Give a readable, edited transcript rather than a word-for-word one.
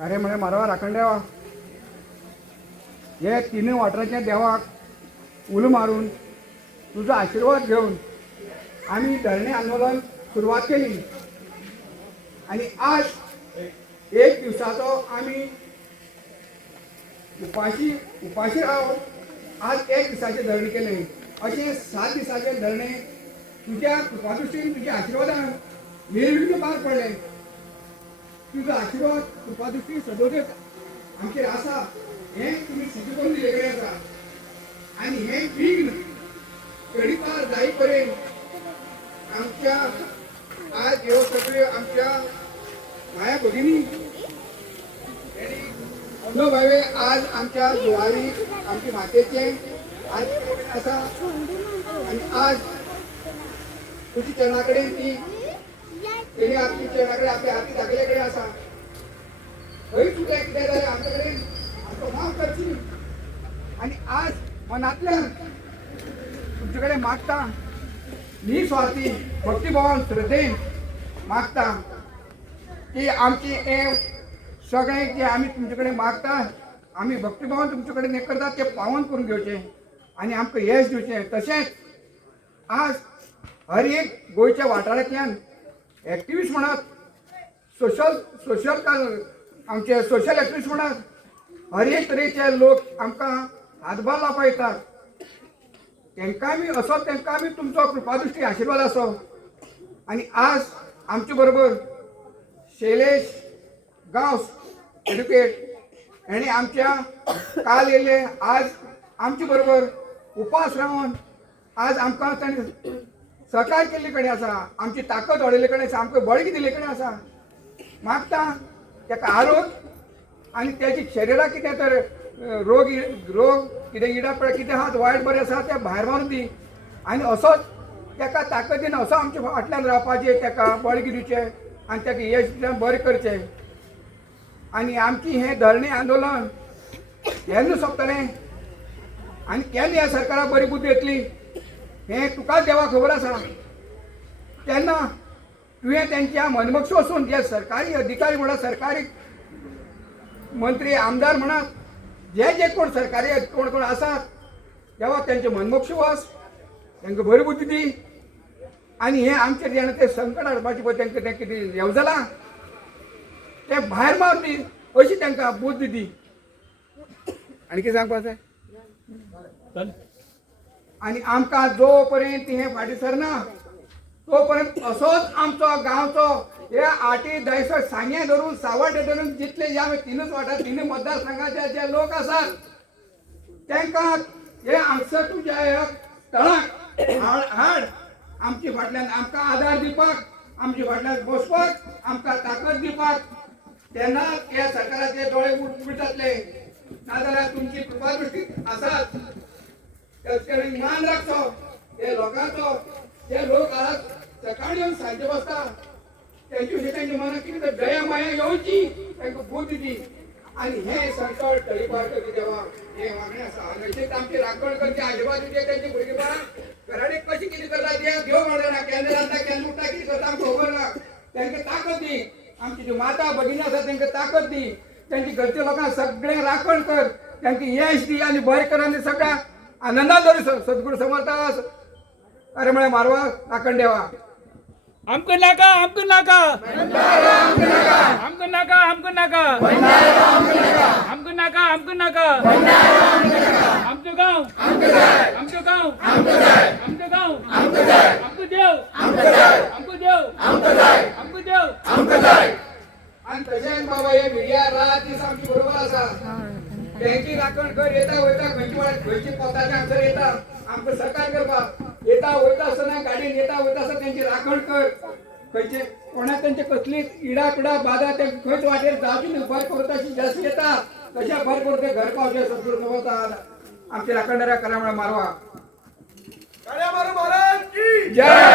अरे म्हणे मारवा राखण देवा हे तिन्ही वाटराच्या देवाक उल मारून तुझा आशीर्वाद घेऊन आम्ही धरणे आंदोलन सुरुवात केली आणि आज एक दिवसाचो आम्ही उपाशी आहोत। आज एक दिवसाचे धरणे केले असे 7 दिवसाचे धरणे तुझ्या कृपादृष्टीने तुझ्या आशीर्वादाने निर्विघ्न पार पडले। तुझा आशीर्वाद कृपादृष्टी सदोदय आमचे आसा हे तुम्ही सिद्ध करून दिले कडे आसा आणि हे विघ्न कडी पार जाईपर्यंत आमच्या आज ह्यो सगळे आमच्या माया भगिनी नो भावे आज आमच्या जुवारी आमची मातेचे आज असा आणि आज तुझी चरणाकडे ती तेने आपली चरणाकडे आपल्या हाती लागल्याकडे असा खरी तुझ्या किती झाले आमच्याकडे आमचं नाव करशील आणि आज मनातल्या तुमच्याकडे मागता निस्वार्थी भक्तिभावान श्रद्धेन मागता की आमची हे सगळे जे आम्ही तुमच्याकडे मागता आम्ही भक्तिभावान तुमच्याकडे ने करतात ते पावन करून घेवचे आणि आमकां यश दिवचे। तशेंच आज हर एक गोंयच्या वाठारांतल्यान एक्टिविस्ट म्हणत सोशल आमचे सोशल एक्टिविस्ट म्हणत हर एक तरेचे लोक आमकां हातभार लावपाक येतात। तांकां आमी तुमचो कृपादृष्टी आशीर्वाद असो आणि आज आमचे बरोबर शैलेश गांवस एडुकेट हेणे आमच्या काल येयले आज आमचे बरोबर उपास रावन आज आमकां ताणें सहकार्य केल्ले कडेन आसा आमची ताकद वाडयले कडेन आसा आमकां बळगी दिले कडेन आसा। मागता ताका आरोग्य आनी त्याची शरिराक कितें तर रोग कितें इडा पडला कितें आहा वायट बरें आसा तें भायर मारून दी आनी असोच ताका ताकदीन असो आमच्या फाटल्यान रावपाचें ताका बळगी दिवचें आनी ताका यश दिवन बरें करचें आनी आमची हें धरणे आंदोलन केन्ना सोंपतलें आनी केन्ना ह्या सरकाराक बरी बुद्धी येतली हें तुकाच देवा खबर आसा। तेन्ना तुवें तेंच्या मनमक्ष वचून जे सरकारी अधिकारी म्हणा सरकारी मंत्री आमदार म्हणा जे कोण सरकारी कोण आसात देवा तेंचे मनमक्ष वच तांकां बरी बुद्धी दी आनी हें आमचेर जेन्ना तें संकट हाडपाचें पळय तांकां तें कितें येवजलां तें भायर मारून दी अशी तांकां बुद्धी दी। आनी कितें सांगपाक जाय आनी आमकां जो पर्यंत हें फाटीं सरना तो पर्यंत असोच आमचो गांवचो हे 8-10 सांगे धरून सावड्डे धरून जितले जे आमी तिनूच वाठार तिनूय मतदारसंघाचे जे लोक आसात तांकां हे हांगसर तुज्या ह्या तळाक हाड आमचे फाटल्यान आमकां आदार दिवपाक आमचे फाटल्यान बसपाक आमकां ताकद दिवपाक तेन्ना ह्या सरकाराचे दोळे उगडटले नाजाल्यार तुमची कृपादृष्टी आसात त्याचे मान राखचो हे लोकांचो जे लोक आज सकाळी येवन सांजे बसता त्यांची त्यांच्या मनात कितें तर दया माया येवची तांकां बुद्धी दी आनी हे संकट तळीपार करची देवा हे मागणें आसा अशेंच आमची राखण करची आशिर्वाद दिवचे तेंची भुरगीं घराडे कशी कितें करता ते देव म्हणना केन्ना रांदता केन्ना उठता कितें करता आमकां खबर ना तांकां ताकद दी आमची जी माता भगिनी आसा तांकां ताकद दी तांची घरच्या लोकांक सगळें राखण कर तांकां यश दी आनी बरें कर आनी सगळ्या आनंदान दवरी सद्गुरू समर्थास अरे म्हळ्यार मारवा राखण देवा हमको नाका हमको नाका हमको नाका हमको नाका हमको नाका हमको नाका हमको गांव हमको गांव हमको गांव हमको देव हमको देव हमको देव आणि तशेंच बाबा हे मिडिया रात दीस आमची बरोबर आसा त्यांची राखण कर येता वयता खंयची पोताचे हांगसर येता आमकां सहकार्य करपाक येता वयता आसतना गाडयेन येता वयता आसतना त्यांची राखण कर खंयचे कोणाक त्यांचे कसली इडा पिडा बाधा ते खंयच वाटेर जावची न्ही बरें करताशी जशें येता तशें बरें करून ते घर पावचे सद्गुरू समर्थान आमचे राखणदारा करा म्हळ्यार मारवा महाराज की जय।